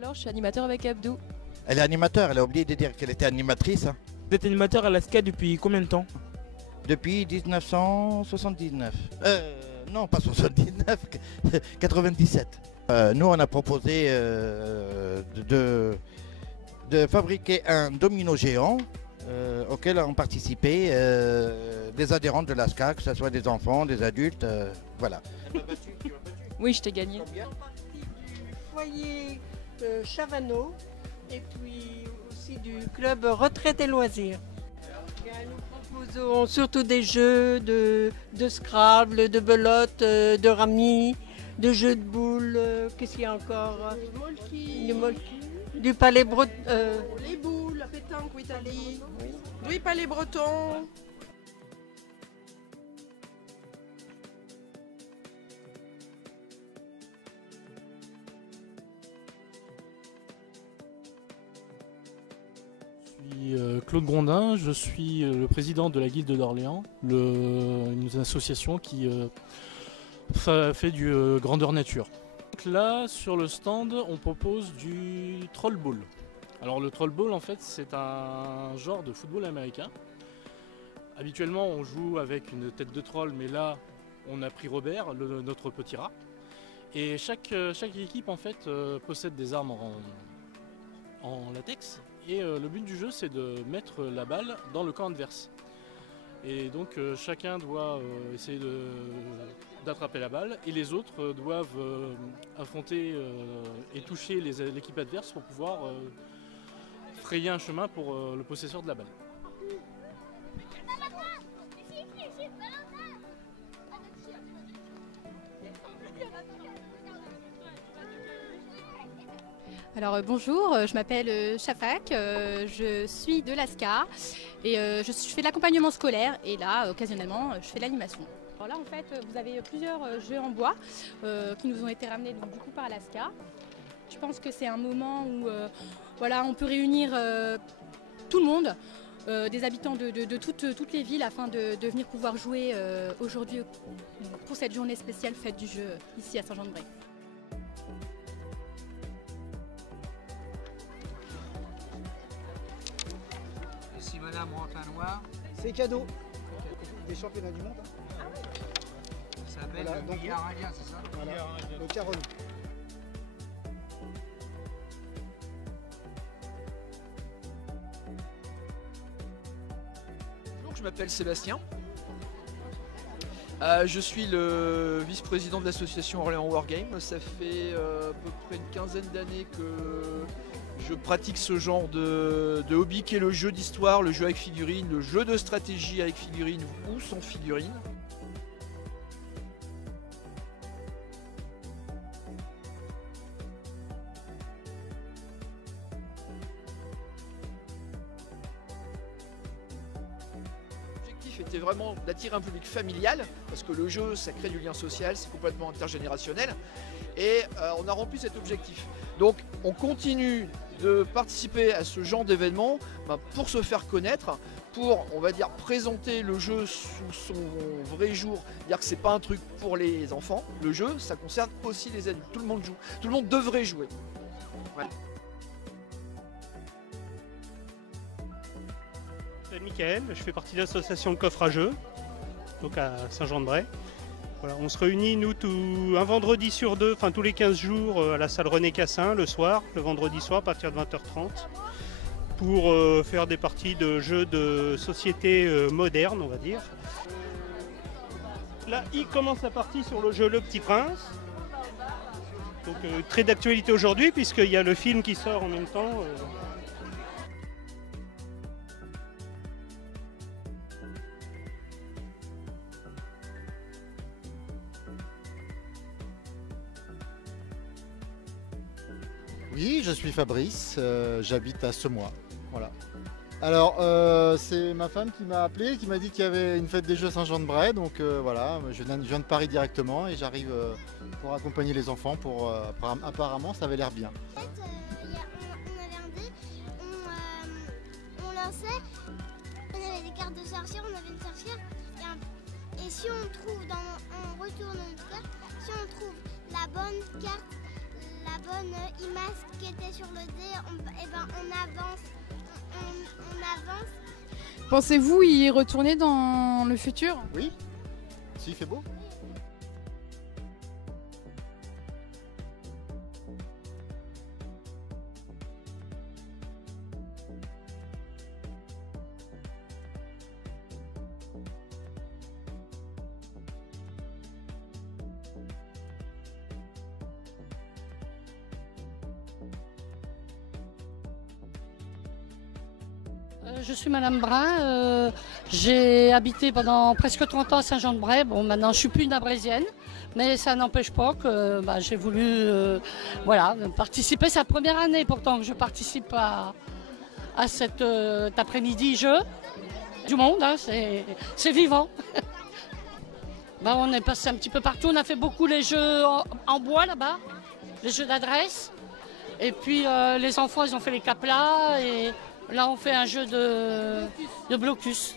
Alors, je suis animateur avec Abdou. Elle est animateur, elle a oublié de dire qu'elle était animatrice. Hein. Vous êtes animateur à la SCA depuis combien de temps? Depuis 1979. Non, pas 79, 97. Nous, on a proposé de fabriquer un domino géant auquel ont participé des adhérents de la SCA, que ce soit des enfants, des adultes, voilà. Oui, je t'ai gagné. Foyer Chavano et puis aussi du club Retraite et Loisirs. Nous proposons surtout des jeux de Scrabble, de belote, de rami, de jeux de boules, qu'est-ce qu'il y a encore? Du palais breton. Les boules, la pétanque, Italie. Oui, palais breton. Je suis Claude Grondin, je suis le président de la Guilde d'Orléans, une association qui fait du grandeur nature. Donc là, sur le stand, on propose du troll ball. Alors le troll ball, en fait, c'est un genre de football américain. Habituellement, on joue avec une tête de troll, mais là, on a pris Robert, notre petit rat. Et chaque équipe, en fait, possède des armes en latex. Et le but du jeu, c'est de mettre la balle dans le camp adverse. Et donc chacun doit essayer d'attraper la balle et les autres doivent affronter et toucher l'équipe adverse pour pouvoir frayer un chemin pour le possesseur de la balle. Alors bonjour, je m'appelle Shafak, je suis de l'ASCA et je fais de l'accompagnement scolaire et là occasionnellement je fais de l'animation. Alors là en fait vous avez plusieurs jeux en bois qui nous ont été ramenés donc, du coup par l'ASCA. Je pense que c'est un moment où voilà, on peut réunir tout le monde, des habitants de toutes les villes afin de venir pouvoir jouer aujourd'hui pour cette journée spéciale fête du jeu ici à Saint-Jean-de-Bray. Si madame rentre un noir, c'est cadeau. Des championnats du monde. ça s'appelle Voilà, le donc, billard indien, c'est ça? Voilà, le Caron. Bonjour, je m'appelle Sébastien. Je suis le vice-président de l'association Orléans Wargame. Ça fait à peu près une quinzaine d'années que je pratique ce genre de hobby qui est le jeu d'histoire, le jeu avec figurines, le jeu de stratégie avec figurines ou sans figurines. L'objectif était vraiment d'attirer un public familial, parce que le jeu, ça crée du lien social, c'est complètement intergénérationnel, et on a rempli cet objectif. Donc on continue de participer à ce genre d'événement pour se faire connaître, pour, on va dire, présenter le jeu sous son vrai jour, dire que c'est pas un truc pour les enfants. Le jeu, ça concerne aussi les adultes, tout le monde joue, tout le monde devrait jouer. Voilà. Je m'appelle Mickaël, je fais partie de l'association Coffre à Jeux, donc à Saint-Jean-de-Bray. Voilà, on se réunit nous un vendredi sur deux, enfin tous les 15 jours à la salle René Cassin le soir, le vendredi soir à partir de 20h30 pour faire des parties de jeux de société moderne on va dire. Là il commence la partie sur le jeu Le Petit Prince. Donc très d'actualité aujourd'hui puisqu'il y a le film qui sort en même temps. Oui, je suis Fabrice, j'habite à Semois. Voilà. Alors, c'est ma femme qui m'a appelé, qui m'a dit qu'il y avait une fête des Jeux à Saint-Jean-de-Bray. Donc voilà, je viens de Paris directement et j'arrive pour accompagner les enfants. Apparemment, ça avait l'air bien. En fait, on avait un dé, on lançait, on avait des cartes de sorcières, on avait une sorcière. Et si on trouve, on retourne en tout cas, si on trouve la bonne carte, la bonne image qui était sur le dé, on avance. On avance. Pensez-vous y retourner dans le futur? Oui, s'il fait beau. Je suis Madame Brun, j'ai habité pendant presque 30 ans à Saint-Jean-de-Bray. Bon, maintenant je suis plus une Abrésienne, mais ça n'empêche pas que j'ai voulu participer. C'est la première année pourtant que je participe à cet après-midi jeu. Du monde, hein, c'est vivant. On est passé un petit peu partout, on a fait beaucoup les jeux en bois là-bas, les jeux d'adresse. Et puis les enfants ils ont fait les caplas et là on fait un jeu de blocus.